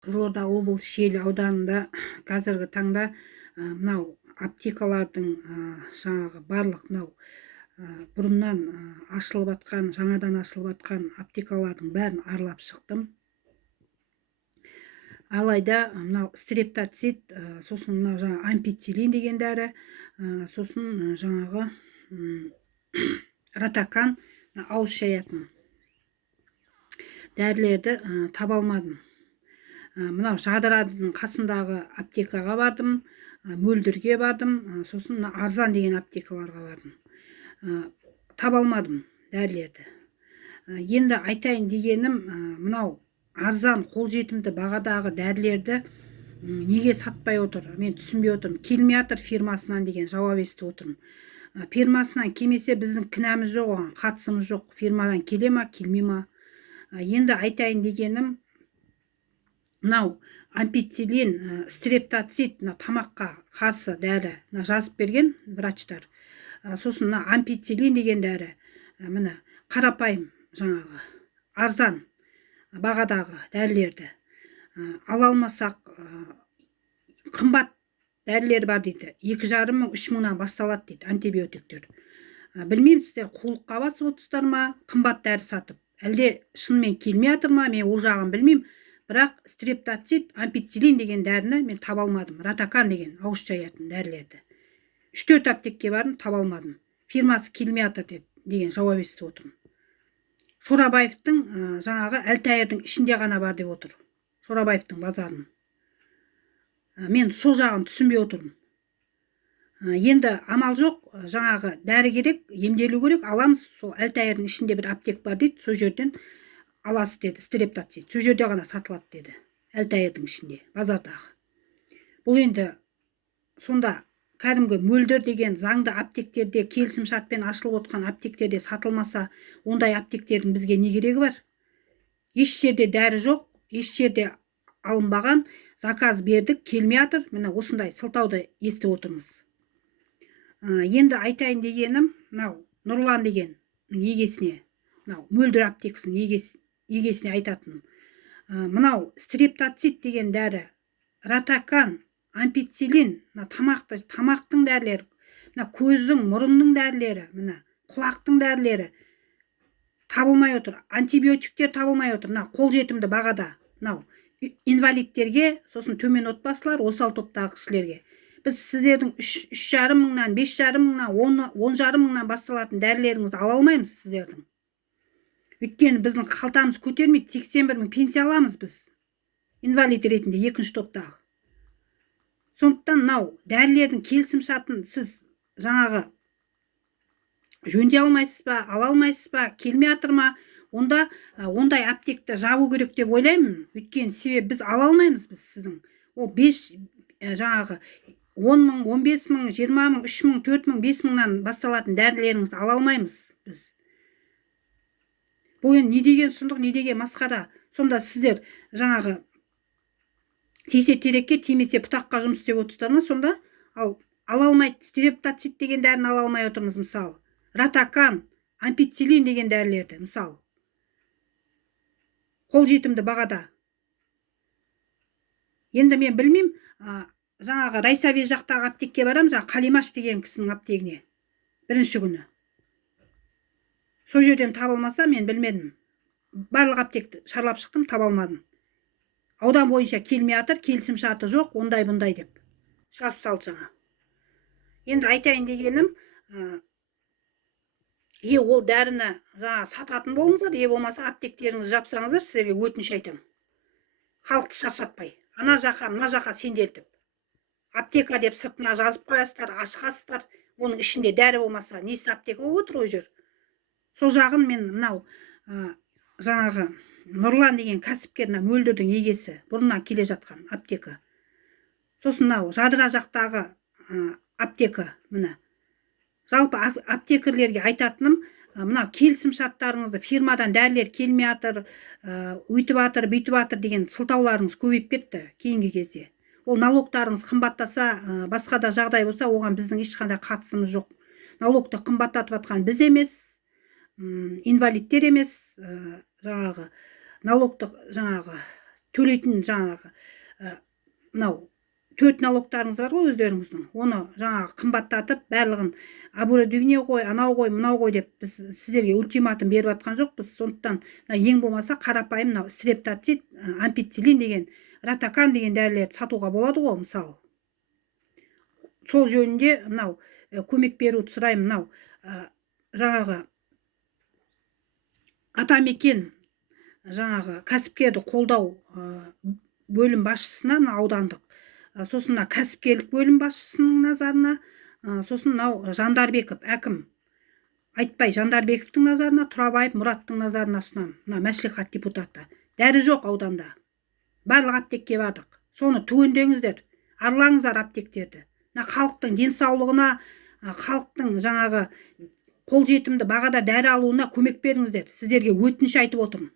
Қызылорда облысы Шиелі ауданында қазіргі таңда мынау аптекалардың жаңағы барлық мынау бұрыннан ашылып жатқан, жаңадан ашылып жатқан аптекалардың бәрін аралап шықтым. Алайда мынау стрептоцит, сосын мынау жаңағы ампицилин деген дәрі, сосын жаңағы ротакан ауыз шаятын дәрілерді таба алмадым. Мынау Жадырадың қасындағы аптекаға бардым, Мөлдірге бардым, сосын Арзан деген аптекаларға бардым. Таба алмадым дәрілерді. Енді айтайын дегенім, мынау арзан қолжетімді бағадағы дәрілерді неге сатпай отыр? Мен түсінбей отырмын. Келмей жатыр фирмасынан деген жауап естіп отырмын. Фирмасынан келмесе біздің кінәміз жоқ, оған қатысымыз жоқ. Фирмадан келе ма, келмей ма? Енді айтайын дегенім, мынау ампицилин, стрептоцит, тамаққа қарсы дәрі жазып берген врачтар. Сосын ампицилин деген дәрі, міне қарапайым жаңағы арзан бағадағы дәрілерді ала алмасақ, қымбат дәрілер бар дейді. 2,5 мың, 3 мыңнан басталады дейді антибиотиктер. Білмеймін, сіздер қулыққа басып отырсыздар ма, қымбат дәрі сатып, әлде шынымен келмей жатыр ма, мен ол жағын білмеймін. Бірақ стрептоцит, ампицилин деген дәріні мен таба алмадым. Ротакан деген ауыз шаятын дәрілерді 3-4 аптекке бардым, таба алмадым. Фирмасы келмей жатыр деген жауап естіп отырмын. Шорабаевтың жаңағы Әлтайырдың ішінде ғана бар деп отыр. Шорабаевтың базарының. Мен сол жағын түсінбей отырмын. Енді амал жоқ, жаңағы дәрі керек, емделу керек, аламыз. Сол Әлтайырдың ішінде бір аптек бар дейді, сол жерден аласыз деді, стрептоцит. Сол жерде ғана сатылады деді, Әлтайырдың ішінде, базардағы. Бұл енді сонда кәдімгі Мөлдір деген заңды аптектерде, келісім шартпен ашылып отқан аптектерде сатылмаса, ондай аптектердің бізге не керегі бар? Еш жерде дәрі жоқ, еш жерде алынбаған, заказ бердік, келмей жатыр. Міне осындай сылтауды естіп отырмыз. Енді айтайын дегенім, мынау Нұрлан деген егесіне, мынау Мөлдір аптекасының егесіне айтатыным. Мынау стрептоцит деген дәрі, ротакан, ампицилин, тамақтың дәрілері, көздің, мұрынның дәрілері, құлақтың дәрілері табылмай отыр. Антибиотиктер табылмай отыр. Қолжетімді бағада. Инвалидтерге, сосын төмен отбасылар, осал топтағы кісілерге. Біз сіздердің 3,5 мыңнан, 5,5 мыңнан, 10,5 мыңнан басталатын дәрілеріңізді ала алмаймыз сіздердің. Өйткені біздің қалтамыз көтермейді, 81 мың пенсия аламыз біз. Инвалид ретінде 2-ші топтағы. Сондықтан дәрілердің келісім шартын сіз жаңағы жөнде алмайсыз ба, ала алмайсыз ба, келмей жатыр ма? Онда ондай аптекті жабу керек деп ойлаймын. Өйткені себебі біз ала алмаймыз біз сіздің. Ол 10 мың, 15 мың, 20 мың, 3 мың, 4 мың, 5 мыңнан басталатын дәрілеріңізді ала алмаймыз біз. Бұл енді не деген сұмдық, не деген масқара. Сонда сіздер жаңағы тисе терекке, тимесе пұтаққа жұмыс істеп отырсыздар ма? Сонда ала алмайды, стрептоцит деген дәріні ала алмай отырмыз, мысалы. Ротакан, ампицилин деген дәрілерді, мысалы. Қолжетімді бағада. Енді мен білмеймін, жаңағы Райсавет жақтағы аптекке барам, Қалимаш деген кісінің аптегіне. Бірінші күні. Сол жерден табылмаса, мен білмедім. Барлық аптекті шарлап шықтым, таба алмадым. Аудан бойынша келмей жатыр, келісім шарты жоқ, ондай-бұндай деп. Шарт салды жаңа. Енді айтайын дегенім, ол дәріні сататын болыңыздар, болмаса аптектеріңізді жапсаңыздар, сіздерге өтініш айтам. Халықты шаршатпай, ана жаққа, мына жаққа сенделтіп. Аптека деп сыртына жазып қоясыздар, ашқасыздар. Оның ішінде дәрі болмаса, несі аптека болып отыр ғой жер. Сол жағын мен мынау жаңағы Нұрлан деген кәсіпкер, Мөлдірдің егесі, бұрыннан келе жатқан аптека. Сосын Жадыра жақтағы аптека, міне. Жалпы аптекерлерге айтатыным, келісім шарттарыңызды, фирмадан дәрілер келмей жатыр, өйтіп жатыр, бүйтіп жатыр деген сылтауларыңыз көбейіп кетті кейінгі кезде. Ол налогтарыңыз қымбаттаса, басқа да жағдай болса, оған біздің ешқандай қатысымыз жоқ. Налогты қымбаттатып жатқан біз емес, инвалидтер емес, жаңағы налогты төлейтін жаңағы мынау 4 налогтарыңыз бар ғой өздеріңіздің. Оны жаңағы қымбаттатып, барлығын оборудование қой, анау қой, мынау қой деп біз сіздерге ультиматум беріп жатқан жоқпыз. Сондықтан ең болмаса қарапайым мынау стрептоцит, ампицилин деген, ротакан деген дәрілерді сатуға болады ғой, мысалы. Сол жөнінде мынау көмек беруді сұраймын. Мынау жаңағы Атамекен жаңағы кәсіпкерді қолдау бөлім басшысына, аудандық, сосын кәсіпкерлік бөлім басшысының назарына, сосын мынау Жандарбеков әкім Айтбай Жандарбековтің назарына, Тұрабаев Мұраттың назарына ұсынамын. Мына мәслихат депутаты. Дәрі жоқ ауданда. Барлық аптекке бардық. Соны түгендеңіздер. Аралаңыздар аптектерді. Халықтың денсаулығына, халықтың жаңағы қолжетімді бағада дәрі алуына көмек беріңіздер. Сіздерге өтініш айтып отырмын.